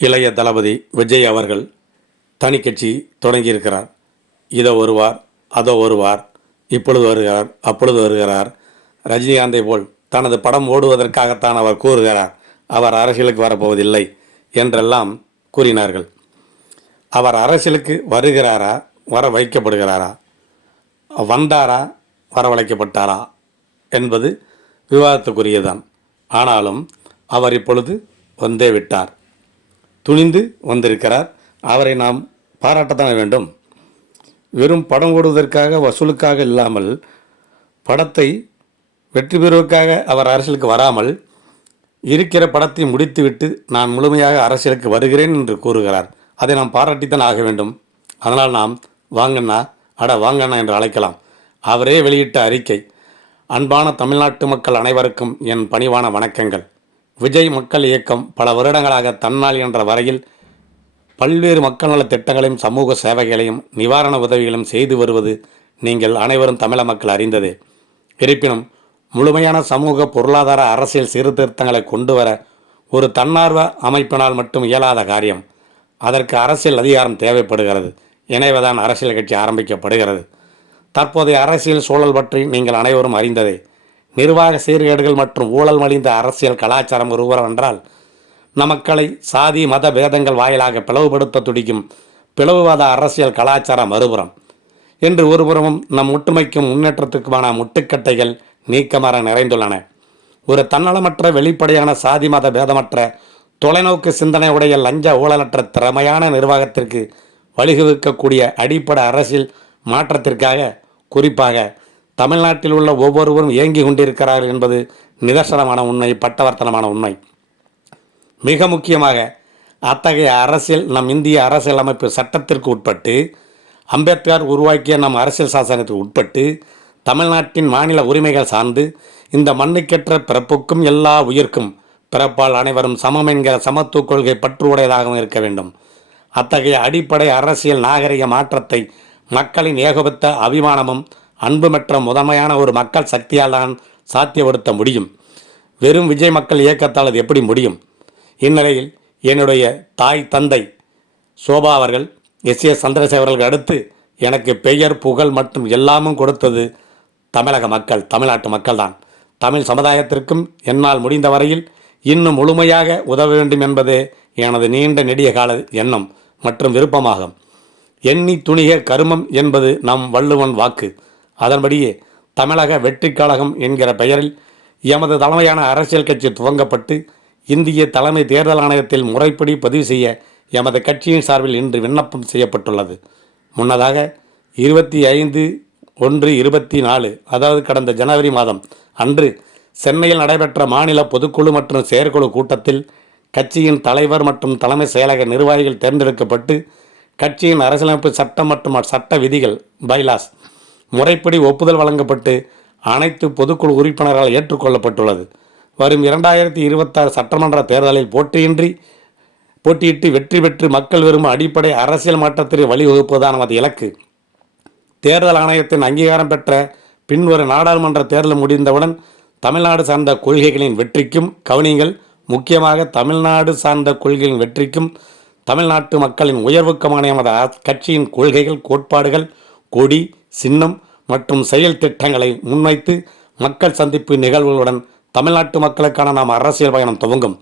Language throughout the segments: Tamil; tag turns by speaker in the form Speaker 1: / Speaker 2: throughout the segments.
Speaker 1: இளைய தளபதி விஜய் அவர்கள் தனி கட்சி தொடங்கியிருக்கிறார். இதோ வருவார் அதோ வருவார் இப்பொழுது வருகிறார் அப்பொழுது வருகிறார். ரஜினிகாந்தை போல் தனது படம் ஓடுவதற்காகத்தான் அவர் கூறுகிறார் அவர் அரசியலுக்கு வரப்போவதில்லை என்றெல்லாம் கூறினார்கள். அவர் அரசியலுக்கு வருகிறாரா வர வைக்கப்படுகிறாரா வந்தாரா வரவழைக்கப்பட்டாரா என்பது விவாதத்துக்குரியதான் ஆனாலும் அவர் இப்பொழுது வந்தே விட்டார். துணிந்து வந்திருக்கிறார். அவரை நாம் பாராட்டத்தான் வேண்டும். வெறும் படம் ஓடுவதற்காக வசூலுக்காக இல்லாமல் படத்தை வெற்றி பெறுவதற்காக அவர் அரசியலுக்கு வராமல் இருக்கிற படத்தை முடித்துவிட்டு நான் முழுமையாக அரசியலுக்கு வருகிறேன் என்று கூறுகிறார். அதை நாம் பாராட்டித்தான் ஆக வேண்டும். அதனால் நாம் வாங்கண்ணா அட வாங்கண்ணா என்று அழைக்கலாம். அவரே வெளியிட்ட அறிக்கை அன்பான தமிழ்நாட்டு மக்கள் அனைவருக்கும் என் பணிவான வணக்கங்கள். விஜய் மக்கள் இயக்கம் பல வருடங்களாக தன்னால் என்ற வரையில் பல்வேறு மக்கள் நலத் திட்டங்களையும் சமூக சேவைகளையும் நிவாரண உதவிகளையும் செய்து வருவது நீங்கள் அனைவரும் தமிழக மக்கள் அறிந்ததே. இருப்பினும் முழுமையான சமூக பொருளாதார அரசியல் சீர்திருத்தங்களை கொண்டு வர ஒரு தன்னார்வ அமைப்பினால் மட்டும் இயலாத காரியம். அதற்கு அரசியல் அதிகாரம் தேவைப்படுகிறது. எனவேதான் அரசியல் கட்சி ஆரம்பிக்கப்படுகிறது. தற்போதைய அரசியல் சூழல் பற்றி நீங்கள் அனைவரும் அறிந்ததே. நிர்வாக சீர்கேடுகள் மற்றும் ஊழல் மலிந்த அரசியல் கலாச்சாரம் ஒருவரம் என்றால் நமக்களை சாதி மத பேதங்கள் வாயிலாக பிளவுபடுத்த துடிக்கும் பிளவுவாத அரசியல் கலாச்சாரம் மறுபுறம். என்று ஒருபுறமும் நம் ஒற்றுமைக்கும் முன்னேற்றத்துக்குமான முட்டுக்கட்டைகள் நீக்கமர நிறைந்துள்ளன. ஒரு தன்னலமற்ற வெளிப்படையான சாதி மத பேதமற்ற தொலைநோக்கு சிந்தனை உடைய லஞ்ச ஊழலற்ற திறமையான நிர்வாகத்திற்கு வழிவகுக்கக்கூடிய அடிப்படை அரசியல் மாற்றத்திற்காக குறிப்பாக தமிழ்நாட்டில் உள்ள ஒவ்வொருவரும் இயங்கி கொண்டிருக்கிறார்கள் என்பது நிதர்சனமான உண்மை பட்டவர்த்தனமான உண்மை. மிக முக்கியமாக அத்தகைய அரசியல் நம் இந்திய அரசியலமைப்பு சட்டத்திற்கு உட்பட்டு அம்பேத்கர் உருவாக்கிய நம் அரசியல் சாசனத்திற்கு உட்பட்டு தமிழ்நாட்டின் மாநில உரிமைகள் சார்ந்து இந்த மண்ணுக்கேற்ற பிறப்புக்கும் எல்லா உயிர்க்கும் பிறப்பால் அனைவரும் சமம் என்கிற சமத்துவ கொள்கை பற்றுடையதாகவும் இருக்க வேண்டும். அத்தகைய அடிப்படை அரசியல் நாகரிக மாற்றத்தை மக்களின் ஏகபத்த அபிமானமும் அன்புமற்ற முதன்மையான ஒரு மக்கள் சக்தியால் தான் சாத்தியப்படுத்த முடியும். வெறும் விஜய் மக்கள் இயக்கத்தால் அது எப்படி முடியும்? இந்நிலையில் என்னுடைய தாய் தந்தை சோபா அவர்கள் எஸ். ஏ. சந்திரசேகரர்களுக்கு அடுத்து எனக்கு பெயர் புகழ் மற்றும் எல்லாமும் கொடுத்தது தமிழக மக்கள் தமிழ்நாட்டு மக்கள்தான் தமிழ் சமுதாயத்திற்கும் என்னால் முடிந்த வரையில் இன்னும் முழுமையாக உதவ வேண்டும் என்பதே எனது நீண்ட நெடிய கால எண்ணம் மற்றும் விருப்பமாகும். எண்ணி துணிக கருமம் என்பது நம் வள்ளுவன் வாக்கு. அதன்படியே தமிழக வெற்றி கழகம் என்கிற பெயரில் எமது தலைமையான அரசியல் கட்சி துவங்கப்பட்டு இந்திய தலைமை தேர்தல் ஆணையத்தில் முறைப்படி பதிவு செய்ய எமது கட்சியின் சார்பில் இன்று விண்ணப்பம் செய்யப்பட்டுள்ளது. முன்னதாக இருபத்தி ஐந்து ஒன்று இருபத்தி நாலு அதாவது கடந்த ஜனவரி மாதம் அன்று சென்னையில் நடைபெற்ற மாநில பொதுக்குழு மற்றும் செயற்குழு கூட்டத்தில் கட்சியின் தலைவர் மற்றும் தலைமை செயலக நிர்வாகிகள் தேர்ந்தெடுக்கப்பட்டு கட்சியின் அரசியலமைப்பு சட்டம் மற்றும் சட்ட விதிகள் பைலாஸ் முறைப்படி ஒப்புதல் வழங்கப்பட்டு அனைத்து பொதுக்குழு உறுப்பினர்களால் ஏற்றுக்கொள்ளப்பட்டுள்ளது. வரும் இரண்டாயிரத்தி இருபத்தாறு சட்டமன்ற தேர்தலில் போட்டியின்றி போட்டியிட்டு வெற்றி பெற்று மக்கள் விரும்பும் அடிப்படை அரசியல் மாற்றத்திற்கு வழிவகுப்பதுதான் நமது இலக்கு. தேர்தல் ஆணையத்தின் அங்கீகாரம் பெற்ற பின்வரும் நாடாளுமன்ற தேர்தல் முடிந்தவுடன் தமிழ்நாடு சார்ந்த கொள்கைகளின் வெற்றிக்கும் கவனிங்கள் முக்கியமாக தமிழ்நாடு சார்ந்த கொள்கைகளின் வெற்றிக்கும் தமிழ்நாட்டு மக்களின் உயர்வுக்கமான எமது கட்சியின் கொள்கைகள் கோட்பாடுகள் கொடி சின்னம் மற்றும் செயல் திட்டங்களை முன்வைத்து மக்கள் சந்திப்பு நிகழ்வுகளுடன் தமிழ்நாட்டு மக்களுக்கான நாம் அரசியல் பயணம் துவங்கும்.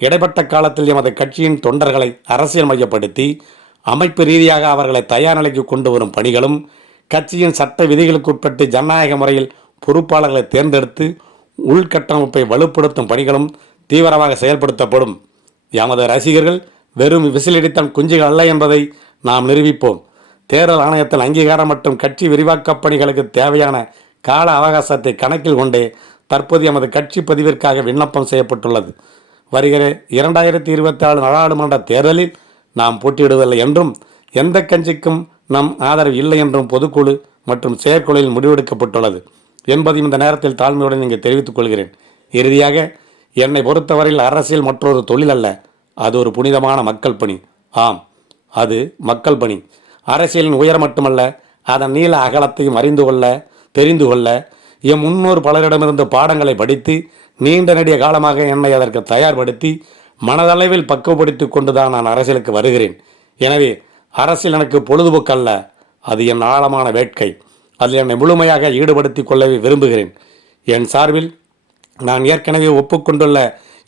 Speaker 1: இடைப்பட்ட காலத்தில் எமது கட்சியின் தொண்டர்களை அரசியல் மையப்படுத்தி அமைப்பு ரீதியாக அவர்களை தயார் நிலைக்கு கொண்டு வரும் பணிகளும் கட்சியின் சட்ட விதிகளுக்கு உட்பட்டு ஜனநாயக முறையில் பொறுப்பாளர்களை தேர்ந்தெடுத்து உள்கட்டமைப்பை வலுப்படுத்தும் பணிகளும் தீவிரமாக செயல்படுத்தப்படும். எமது ரசிகர்கள் வெறும் விசிலடித்தான் குஞ்சுகள் அல்ல என்பதை நாம் நிரூபிப்போம். தேர்தல் ஆணையத்தில் அங்கீகாரம் மற்றும் கட்சி விரிவாக்கப் பணிகளுக்கு தேவையான கால அவகாசத்தை கணக்கில் கொண்டே தற்போது எமது கட்சி பதிவிற்காக விண்ணப்பம் செய்யப்பட்டுள்ளது. வருகிற இரண்டாயிரத்தி இருபத்தி ஆறு நாடாளுமன்ற தேர்தலில் நாம் போட்டியிடுவதில்லை என்றும் எந்த கட்சிக்கும் நம் ஆதரவு இல்லை என்றும் பொதுக்குழு மற்றும் செயற்குழுவில் முடிவெடுக்கப்பட்டுள்ளது என்பதையும் இந்த நேரத்தில் தாழ்மையுடன் இங்கே தெரிவித்துக் கொள்கிறேன். இறுதியாக என்னை பொறுத்தவரையில் அரசியல் மற்றொரு தொழில் அல்ல அது ஒரு புனிதமான மக்கள் பணி. ஆம் அது மக்கள் பணி. அரசியலின் உயரம் மட்டுமல்ல அதன் நீள அகலத்தையும் அறிந்து கொள்ள தெரிந்து கொள்ள எம் முன்னோர் பலரிடமிருந்து பாடங்களை படித்து நீண்ட நெடிய காலமாக என்னை அதற்கு தயார்படுத்தி மனதளவில் பக்குவப்படுத்திக் கொண்டுதான் நான் அரசியலுக்கு வருகிறேன். எனவே அரசியல் எனக்கு பொழுதுபோக்கல்ல அது என் ஆழமான வேட்கை. அதில் என்னை முழுமையாக ஈடுபடுத்திக் கொள்ளவே விரும்புகிறேன். என் சார்பில் நான் ஏற்கனவே ஒப்புக்கொண்டுள்ள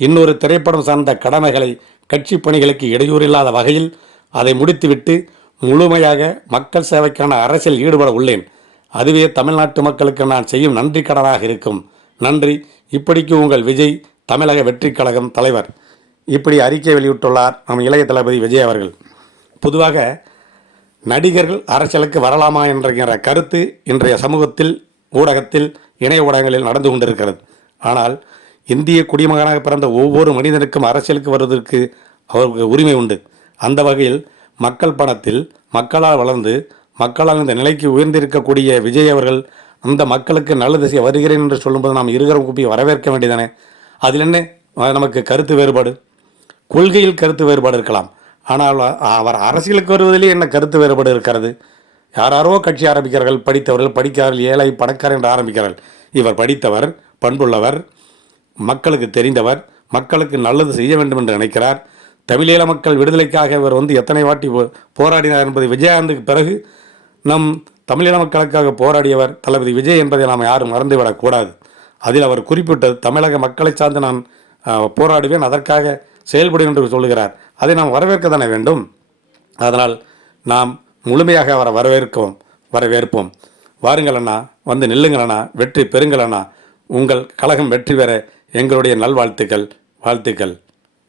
Speaker 1: இன்னொரு திரைப்படம் சார்ந்த கடமைகளை கட்சி பணிகளுக்கு இடையூறில்லாத வகையில் அதை முடித்துவிட்டு முழுமையாக மக்கள் சேவைக்கான அரசியல் ஈடுபட உள்ளேன். அதுவே தமிழ்நாட்டு மக்களுக்கு நான் செய்யும் நன்றி கடனாக இருக்கும். நன்றி. இப்படிக்கு உங்கள் விஜய் தமிழக வெற்றி கழகம் தலைவர். இப்படி அறிக்கை வெளியிட்டுள்ளார் நம் இளைய தளபதி விஜய் அவர்கள். பொதுவாக நடிகர்கள் அரசியலுக்கு வரலாமா என்கிற கருத்து இன்றைய சமூகத்தில் ஊடகத்தில் இணைய ஊடகங்களில் நடந்து கொண்டிருக்கிறது. ஆனால் இந்திய குடிமகனாக பிறந்த ஒவ்வொரு மனிதனுக்கும் அரசியலுக்கு வருவதற்கு அவருக்கு உரிமை உண்டு. அந்த வகையில் மக்கள் பணத்தில் மக்களால் வளர்ந்து மக்களால் இந்த நிலைக்கு உயர்ந்திருக்கக்கூடிய விஜய் அவர்கள் அந்த மக்களுக்கு நல்லது செய்ய வருகிறேன் என்று சொல்லும்போது நாம் இருகரம் கூப்பி வரவேற்க வேண்டியதானே? அதில் என்ன? நமக்கு கருத்து வேறுபாடு. கொள்கையில் கருத்து வேறுபாடு இருக்கலாம். ஆனால் அவர் அரசியலுக்கு வருவதிலே என்ன கருத்து வேறுபாடு இருக்கிறது? யாராரோ கட்சி ஆரம்பிக்கிறார்கள் படித்தவர்கள் படிக்கார்கள் ஏழை பணக்காரர் என்று ஆரம்பிக்கிறார்கள். இவர் படித்தவர் பண்புள்ளவர் மக்களுக்கு தெரிந்தவர் மக்களுக்கு நல்லது செய்ய வேண்டும் என்று நினைக்கிறார். தமிழீழ மக்கள் விடுதலைக்காக இவர் வந்து எத்தனை வாட்டி போ- போராடினார் என்பது விஜயகாந்துக்கு பிறகு நம் தமிழீழ மக்களுக்காக போராடியவர் தளபதி விஜய் என்பதை நாம் யாரும் மறந்துவிடக்கூடாது அதில் அவர் குறிப்பிட்டது தமிழக மக்களை சார்ந்து நான் போராடுவேன் அதற்காக செயல்படும் என்று சொல்லுகிறார். அதை நாம் வரவேற்க தானே வேண்டும்? அதனால் நாம் முழுமையாக அவரை வரவேற்கவும் வரவேற்போம். வாருங்கள் அண்ணா வந்து நில்லுங்கள் அண்ணா வெற்றி பெறுங்கள் அண்ணா. உங்கள் கழகம் வெற்றி பெற எங்களுடைய நல்வாழ்த்துக்கள் வாழ்த்துக்கள்.